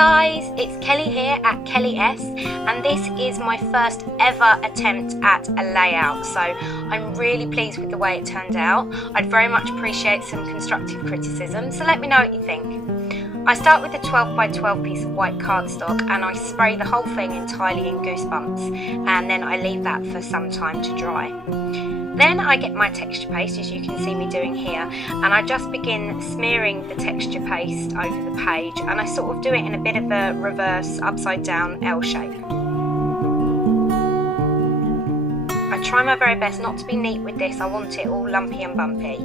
guys, it's Kelly here at Kelly S, and this is my first ever attempt at a layout, so I'm really pleased with the way it turned out. I'd very much appreciate some constructive criticism, so let me know what you think. I start with a 12 by 12 piece of white cardstock and I spray the whole thing entirely in Goosebumps, and then I leave that for some time to dry. Then I get my texture paste, as you can see me doing here, and I just begin smearing the texture paste over the page, and I sort of do it in a bit of a reverse upside down L shape. I try my very best not to be neat with this, I want it all lumpy and bumpy.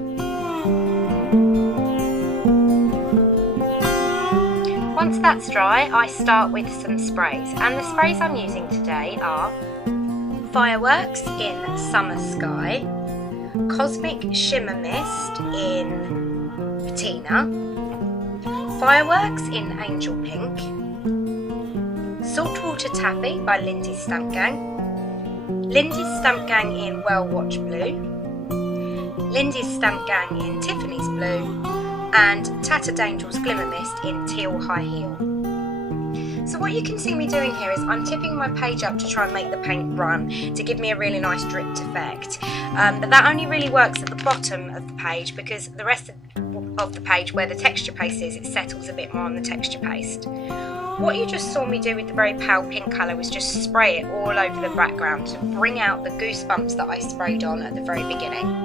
Once that's dry, I start with some sprays, and the sprays I'm using today are Fireworks in Summer Sky, Cosmic Shimmer Mist in Patina, Fireworks in Angel Pink, Saltwater Taffy by Lindy's Stamp Gang, Lindy's Stamp Gang in Well Watch Blue, Lindy's Stamp Gang in Tiffany's Blue, and Tattered Angel's Glimmer Mist in Teal High Heel. So what you can see me doing here is I'm tipping my page up to try and make the paint run to give me a really nice dripped effect. But that only really works at the bottom of the page, because the rest of the page where the texture paste is, it settles a bit more on the texture paste. What you just saw me do with the very pale pink colour was just spray it all over the background to bring out the goosebumps that I sprayed on at the very beginning.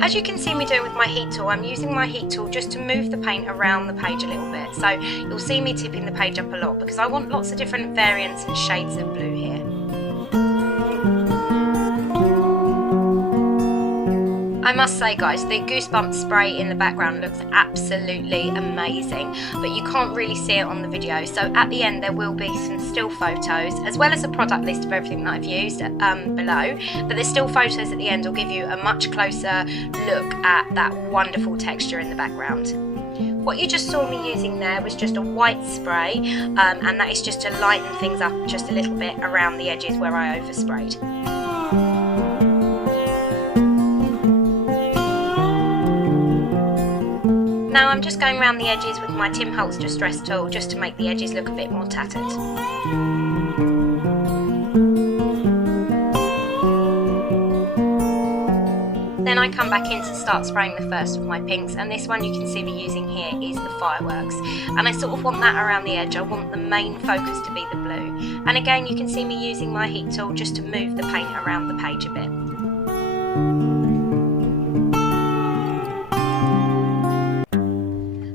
As you can see me doing with my heat tool, I'm using my heat tool just to move the paint around the page a little bit. So you'll see me tipping the page up a lot because I want lots of different variants and shades of blue here. I must say guys, the Goosebumps spray in the background looks absolutely amazing, but you can't really see it on the video. So at the end there will be some still photos, as well as a product list of everything that I've used below, but the still photos at the end will give you a much closer look at that wonderful texture in the background. What you just saw me using there was just a white spray, and that is just to lighten things up just a little bit around the edges where I oversprayed. Now I'm just going around the edges with my Tim Holtz Distress tool just to make the edges look a bit more tattered. Then I come back in to start spraying the first of my pinks, and this one you can see me using here is the Fireworks, and I sort of want that around the edge. I want the main focus to be the blue, and again you can see me using my heat tool just to move the paint around the page a bit.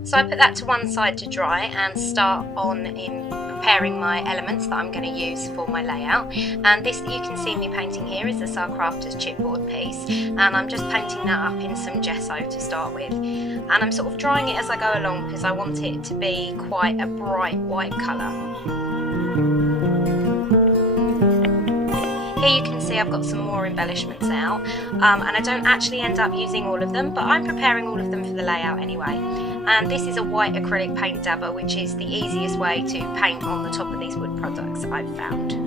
So I put that to one side to dry and start on in preparing my elements that I'm going to use for my layout. And this that you can see me painting here is the Sacrafters chipboard piece, and I'm just painting that up in some gesso to start with. And I'm sort of drying it as I go along because I want it to be quite a bright white colour. Here you can see I've got some more embellishments out, and I don't actually end up using all of them, but I'm preparing all of them for the layout anyway. And this is a white acrylic paint dabber, which is the easiest way to paint on the top of these wood products I've found.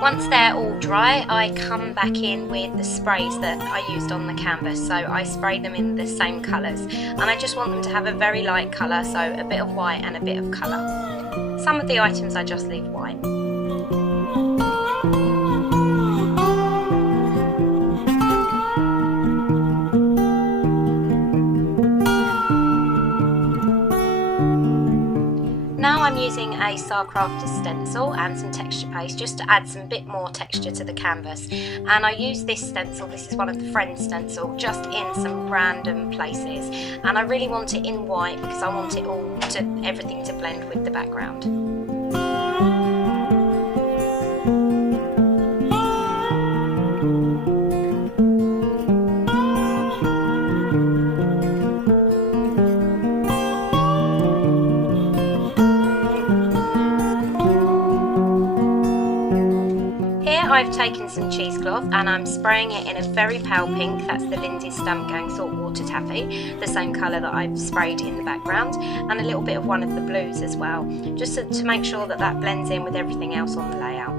Once they're all dry, I come back in with the sprays that I used on the canvas. So I spray them in the same colours, and I just want them to have a very light colour, so a bit of white and a bit of colour. Some of the items I just leave white. Now I'm using a Sacrafters stencil and some texture paste just to add some bit more texture to the canvas, and I use this stencil, this is one of the Friends stencil, just in some random places, and I really want it in white because I want it all to everything to blend with the background. taken some cheesecloth and I'm spraying it in a very pale pink. That's the Lindsay's Stamp Gang Saltwater Taffy, the same colour that I've sprayed in the background, and a little bit of one of the blues as well, just to make sure that that blends in with everything else on the layout.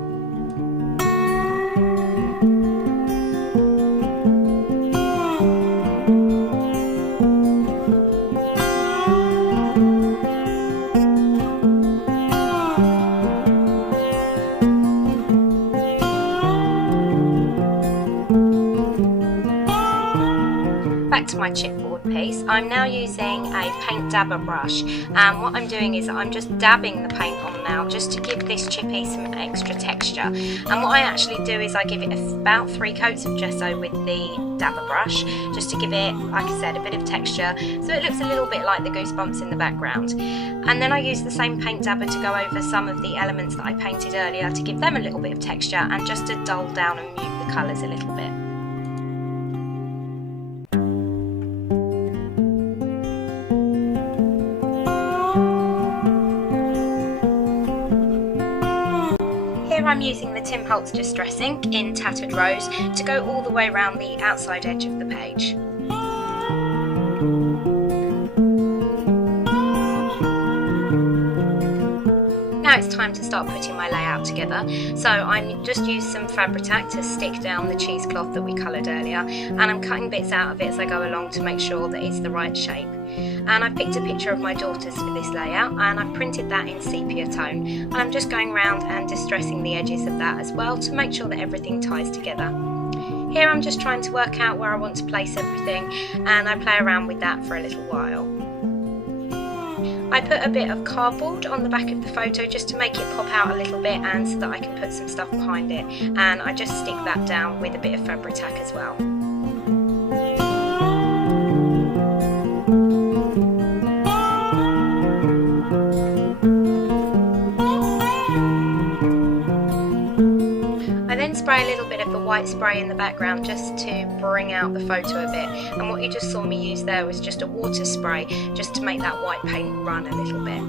Back to my chipboard piece, I'm now using a paint dabber brush, and what I'm doing is I'm just dabbing the paint on now just to give this chippy some extra texture. And what I actually do is I give it about 3 coats of gesso with the dabber brush, just to give it, like I said, a bit of texture so it looks a little bit like the goosebumps in the background. And then I use the same paint dabber to go over some of the elements that I painted earlier to give them a little bit of texture and just to dull down and mute the colours a little bit. Here I'm using the Tim Holtz Distress Ink in Tattered Rose to go all the way around the outside edge of the page. Now it's time to start putting my layout together, so I'm just used some Fabri-Tac to stick down the cheesecloth that we coloured earlier, and I'm cutting bits out of it as I go along to make sure that it's the right shape. And I've picked a picture of my daughters for this layout, and I've printed that in sepia tone, and I'm just going around and distressing the edges of that as well to make sure that everything ties together. Here I'm just trying to work out where I want to place everything, and I play around with that for a little while. I put a bit of cardboard on the back of the photo just to make it pop out a little bit and so that I can put some stuff behind it, and I just stick that down with a bit of Fabri-Tac as well. Spray a little bit of the white spray in the background just to bring out the photo a bit, and what you just saw me use there was just a water spray just to make that white paint run a little bit.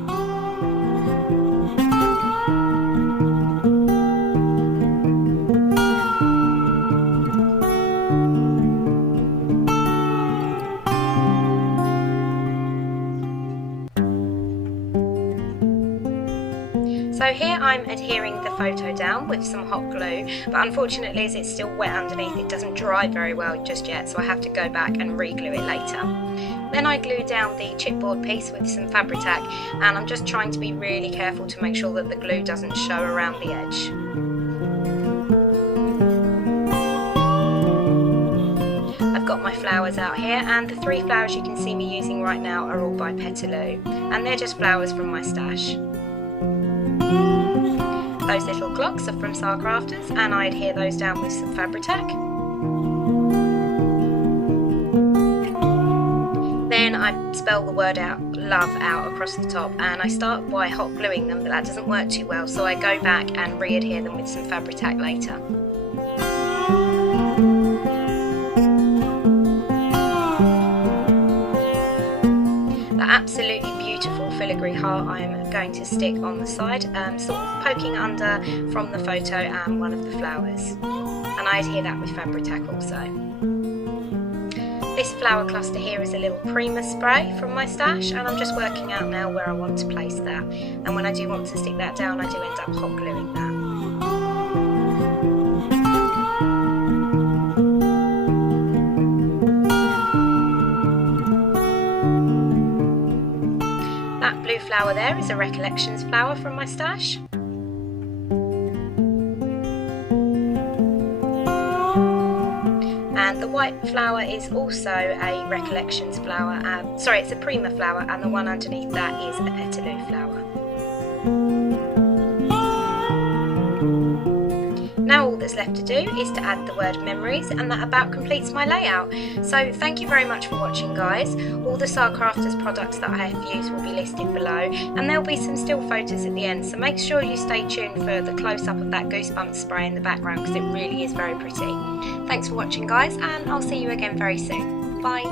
So here I'm adhering the photo down with some hot glue, but unfortunately as it's still wet underneath it doesn't dry very well just yet, so I have to go back and re-glue it later. Then I glue down the chipboard piece with some Fabri-Tac, and I'm just trying to be really careful to make sure that the glue doesn't show around the edge. I've got my flowers out here, and the 3 flowers you can see me using right now are all by Petaloo, and they're just flowers from my stash. Those little clocks are from Sacrafters, and I adhere those down with some Fabri-Tac. Then I spell the word out, love, out across the top, and I start by hot gluing them, but that doesn't work too well, so I go back and re-adhere them with some Fabri-Tac later. Absolutely beautiful filigree heart I am going to stick on the side, sort of poking under from the photo and one of the flowers, and I adhere that with Fabri-Tac also. This flower cluster here is a little Prima spray from my stash, and I'm just working out now where I want to place that, and when I do want to stick that down I do end up hot gluing that. That blue flower there is a Recollections flower from my stash. And the white flower is also a Recollections flower, sorry, it's a Prima flower, and the one underneath that is a Petaloo flower. Now all that's left to do is to add the word memories, and that about completes my layout. So thank you very much for watching, guys. All the Sacrafters products that I have used will be listed below, and there'll be some still photos at the end, so make sure you stay tuned for the close-up of that goosebumps spray in the background because it really is very pretty. Thanks for watching, guys, and I'll see you again very soon. Bye!